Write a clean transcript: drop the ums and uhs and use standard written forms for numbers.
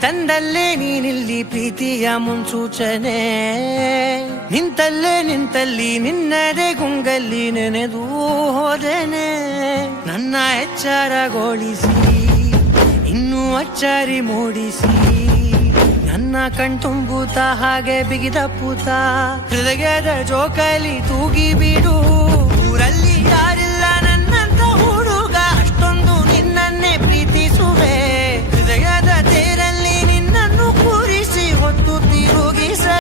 ತಂದಲ್ಲೇ ನೀನಿಲ್ಲಿ ಪ್ರೀತಿಯ ಮುನ್ಸೂಚನೆ. ನಿಂತಲ್ಲಿ ನಿನ್ನದೇ ಗುಂಗಲ್ಲಿ ನೆನೆದು ಹೋದೆನೆ. ನನ್ನ ಎಚ್ಚರಗೊಳಿಸಿ ಇನ್ನೂ ಅಚ್ಚರಿ ಮೂಡಿಸಿ, ನನ್ನ ಕಣ್ತುಂಬುತ್ತ ಹಾಗೆ ಬಿಗಿದ ಪೂತ ಹೃದಯದ ಜೋಕಾಲಿ ತೂಗಿ ಬಿಡು.